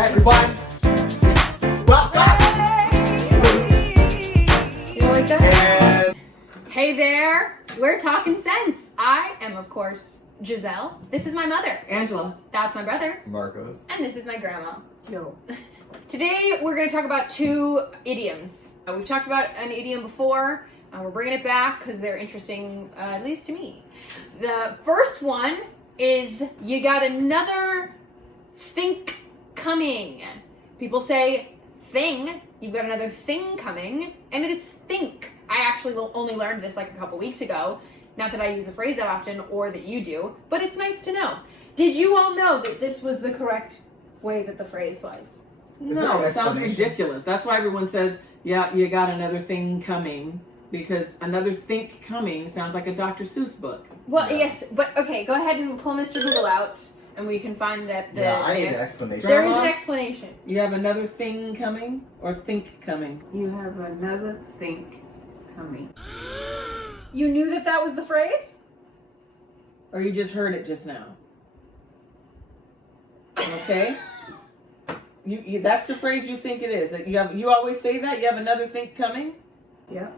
everyone. Welcome. You like that? And Hey there, we're talking sense. I am, of course, Giselle. This is my mother. Angela. That's my brother. Marcos. And this is my grandma. Yo. Today, we're going to talk about two idioms. We've talked about an idiom before. We're bringing it back because they're interesting, at least to me. The first one is, you got another think coming. People say thing, you've got another thing coming, and it's think. I actually only learned this like a couple weeks ago. Not that I use a phrase that often or that you do, but it's nice to know. Did you all know that this was the correct way that the phrase was? No, it sounds ridiculous. That's why everyone says, yeah, you got another thing coming, because another think coming sounds like a Dr. Seuss book. Well, Yeah. yes, but okay, go ahead and pull Mr. Google out, and we can find that the... yeah, I need an explanation. There is an Grandmas? explanation. You have another thing coming or think coming? You have another think coming. You knew that that was the phrase? Or you just heard it just now? Okay? You that's the phrase you think it is. That you always say that? You have another think coming? Yep.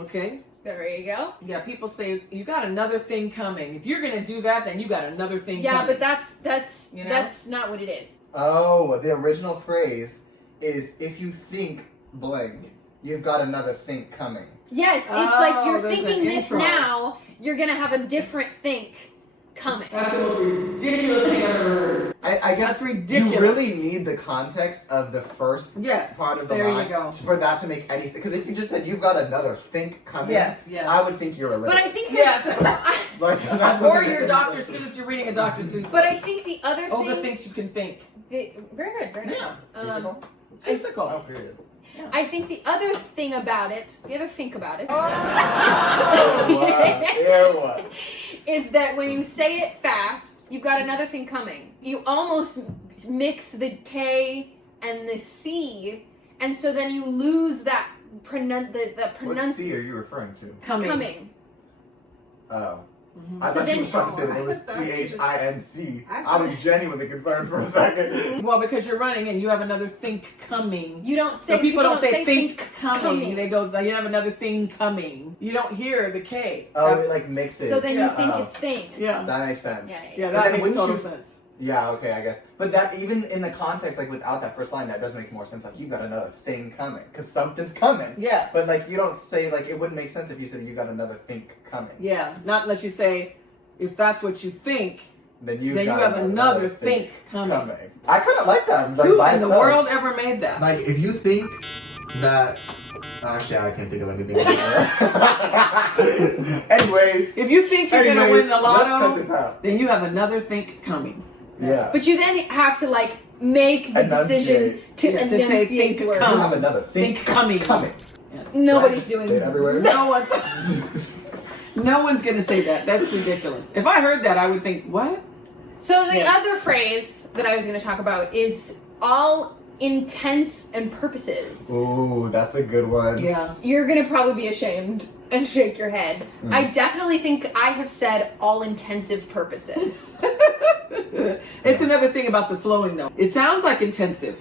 Okay. There you go. Yeah, people say you got another thing coming. If you're gonna do that, then you got another thing Yeah, coming. but that's You know? that's not what it is. Oh, the original phrase is if you think blank, you've got another think coming. Yes, it's Oh, like you're there's an thinking this intro. now, you're gonna have a different think coming. That's the most ridiculous thing I've ever heard. I guess That's ridiculous. you really need the context of the first Yes, part of the there you line go. for that to make any sense. Because if you just said you've got another think coming, Yes, yes. I would think you're a little. But I think Yes. like, that doesn't Or make you're any Dr. sense. Seuss, you're reading a Dr. Seuss. but I think the other All the thing, things you can think. very good, very Yeah. nice. Physical? Physical. Oh, period. I think the other thing about it, Ew. is that when you say it fast, you've got another thing coming. You almost mix the K and the C, and so then you lose that What pronunciation. C are you referring to? Coming. Oh. Mhm. I So thought then- you was trying to say that it was THINC. I was genuinely concerned for a second. Well, because you're running and you have another think coming. You don't say. So people don't say think coming. coming. They go, you have another thing coming. You don't hear the K. Oh, it like mixes. So then you Yeah. think it's thing. Yeah. That makes sense. Yeah. Yeah, But that then makes wouldn't total you- sense. Yeah, okay, I guess. But that, even in the context, like without that first line, that does make more sense. Like, you got another thing coming. Because something's coming. Yeah. But like, you don't say, like, it wouldn't make sense if you said you got another think coming. Yeah. Not unless you say, if that's what you think, Then you then you got have another think coming. I kind of like that. Like, Who by in the itself. world ever made that? Like, if you think that... Actually, I can't think of anything anymore. Anyways. If you think you're going to win the let's cut lotto, this out. then you have another think coming. Yeah. But you then have to like make the decision to Yeah, to say enunciate think the word. You have another Think coming. coming. Yes. Nobody's Say it doing everywhere. No one's going to say that. That's ridiculous. If I heard that, I would think, what? So the Yeah. other phrase that I was going to talk about is all intents and purposes. Ooh, that's a good one. Yeah. You're going to probably be ashamed and shake your head. Mm. I definitely think I have said all intensive purposes. It's another thing about the flowing, though. It sounds like intensive.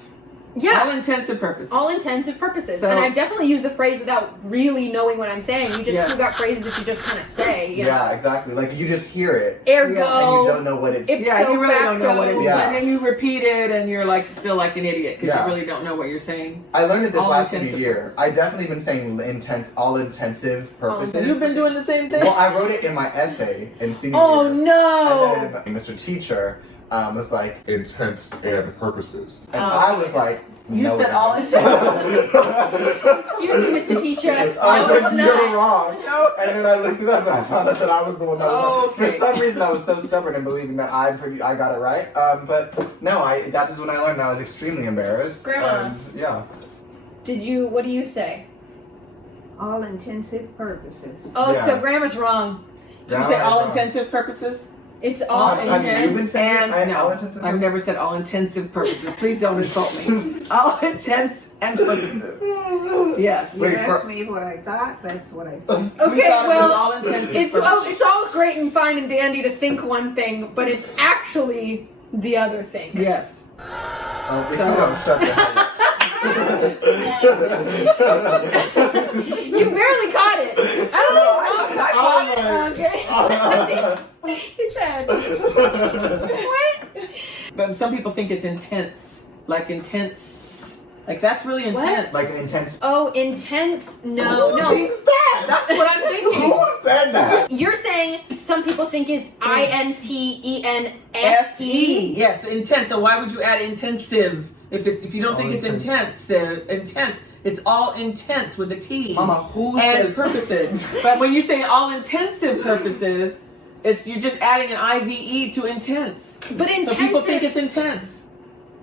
All Yeah, intensive purposes. all intensive purposes. So- And I've definitely used the phrase without really knowing what I'm saying. You just Yes. you've got phrases that you just kind of say. You know? Yeah, exactly. Like, you just hear it, Ergo. and you don't know what it's... If- Yeah, you really don't know what it facto. means. Yeah. And then you repeat it and you're like, feel like an idiot because Yeah. you really don't know what you're saying. I learned it this All last new intensive year. purposes. I definitely been saying all intensive purposes. You've been doing the same thing? Well, I wrote it in my essay in senior Oh year. no! And then Mr. Teacher was like, intents and purposes. and Oh. I was like, You no, said it all isn't. Excuse me, Mr. Teacher. I was No, like, it's you're not. wrong. And then I looked it up and I found out that I was the one that was Oh, wrong. For okay. some reason, I was so stubborn in believing that I got it right. But no, that is when I learned. I was extremely embarrassed. Grandma. And, yeah. What do you say? All intensive purposes. Oh, Yeah. so Grandma's wrong. Did you say all intensive purposes? It's all Have you been intense. saying it? And all no, intensive I've never said all intensive purposes. Please don't insult me. All intents and purposes. Yes. You Wait, asked me what I thought, that's what I think. We Okay, thought it was well, all intensive it's purposes. all great and fine and dandy to think one thing, but it's actually the other thing. Yes. If So- you don't shut the hell up. You barely caught it. I don't know. I caught it. Okay. He said. What? But some people think it's intense. Like that's really intense. Like an intense. Oh, intense? No. Who thinks that? That's what I'm thinking. Who said that? You're saying some people think is INTENSE? Yes, intense. So why would you add intensive if you don't think it's intense? It's all intense with a T. Mama, who and says purposes. But when you say all intensive purposes, you're just adding an IVE to intense. But So intensive. people think it's intense.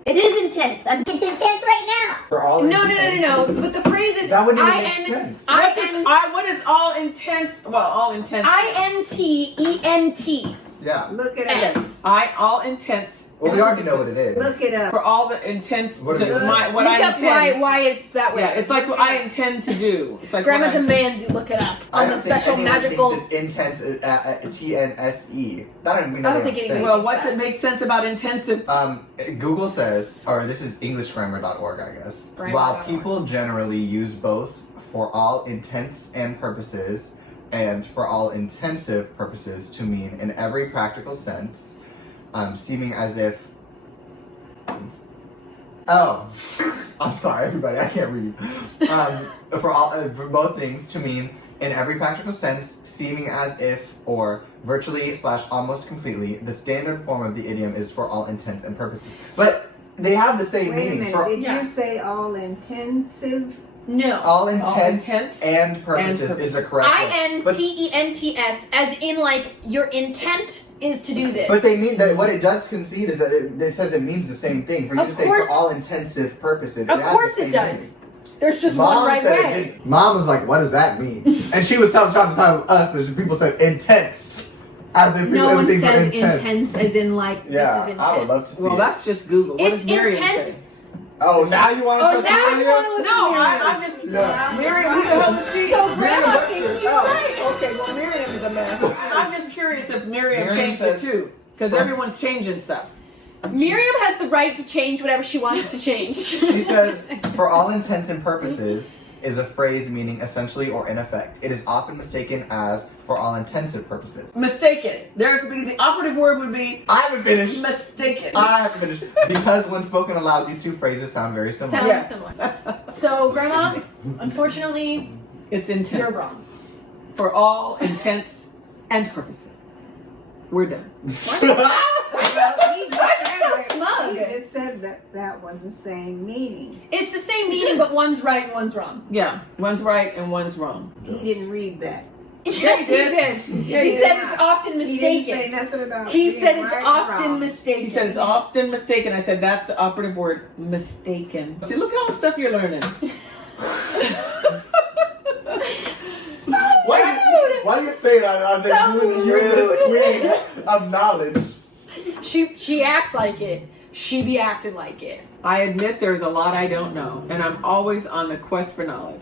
It is intense. It's intense right now. For all No. intents? But the phrase is That wouldn't even make sense. What is all intense? Well, all intense. INTENT. Yeah. Look it up. Yes. All intense. Well, we already know what it is. Look it up. For all the intense What to is it? what Look I up intend. why it's that way. Yeah, it's like what I intend to do. It's like Grandma what I- demands you look it up I on the don't think special anyone magical. thinks it's intense. TNSE. That don't even know I don't what think I'm anyone- Well, what makes sense about intensive? Google says, or this is EnglishGrammar.org, I guess. Grammar.org. While people generally use both for all intents and purposes and for all intensive purposes to mean in every practical sense, seeming as if. Oh, I'm sorry, everybody. I can't read. For both things to mean in every practical sense, seeming as if, or virtually / almost completely, the standard form of the idiom is for all intents and purposes. But they have the same Wait a meaning minute. for Did Yeah. you say all intensive? No. all intents intents and purposes is the correct one. But- INTENTS, as in like your intent is to do this. But they mean that what it does concede is that it says it means the same thing. For you Of to say course- for all intensive purposes, Of has course the it same does. meaning. There's just Mom one right said it way. didn't. Mom was like, "What does that mean?" And she was trying to tell us that people said intense, as if No one everything says was intense. intense as in like Yeah, this is intense. I would love to see Well, it. that's just Google. What It's does Miriam intense. say? Oh, now you want to Oh, trust now you Miriam? want to listen No, to Miriam. I'm just Yeah. Miriam. Who the hell is she? So Grandma thinks she's right. Okay, well Miriam is a mess. I'm just curious if Miriam Miriam changed says- it too, because everyone's changing stuff. Miriam has the right to change whatever she wants to change. She says, for all intents and purposes, is a phrase meaning essentially or in effect. It is often mistaken as for all intensive purposes. Mistaken. The operative word would be I haven't finished. mistaken. I haven't finished. Because when spoken aloud, these two phrases sound very similar. Sounds Yes. similar. So Grandma, unfortunately, It's intense. you're wrong. For all intents and purposes. We're done. so smug. He just said that was the same meaning. It's the same meaning, but one's right and one's wrong. Yeah, one's right and one's wrong. He didn't read that. Yes, he did. Yeah, He he said did. it's often He didn't say mistaken. nothing about. He being said it's right or often wrong. mistaken. He said it's often mistaken. I said that's the operative word, mistaken. See, look at all the stuff you're learning. Why you say that? I said So you're the queen of knowledge. She acts like it. She be acting like it. I admit there's a lot I don't know, and I'm always on the quest for knowledge.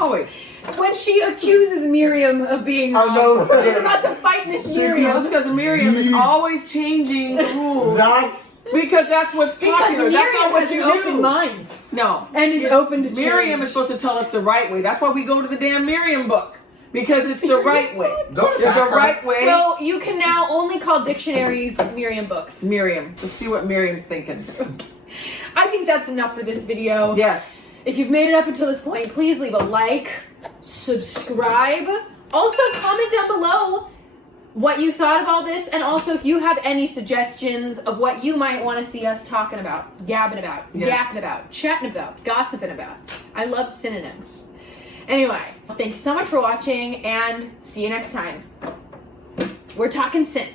Always. When she accuses Miriam of being I wrong, know. she's about to fight Miss That's Miriam. because Miriam is always changing the rules. That's Because that's what's Because popular. That's not Miriam what has you an do. open mind No. and is open to Miriam is change. supposed to tell us the right way. That's why we go to the damn Miriam book. Because it's the right way. don't There's a attack her. right way. So you can now only call dictionaries Miriam books. Miriam. Let's see what Miriam's thinking. I think that's enough for this video. Yes. If you've made it up until this point, please leave a like, subscribe. Also, comment down below what you thought of all this, and also if you have any suggestions of what you might want to see us talking about, gabbing about, Yes. yapping about, chatting about, gossiping about. I love synonyms. Anyway, thank you so much for watching, and see you next time. We're talking sin.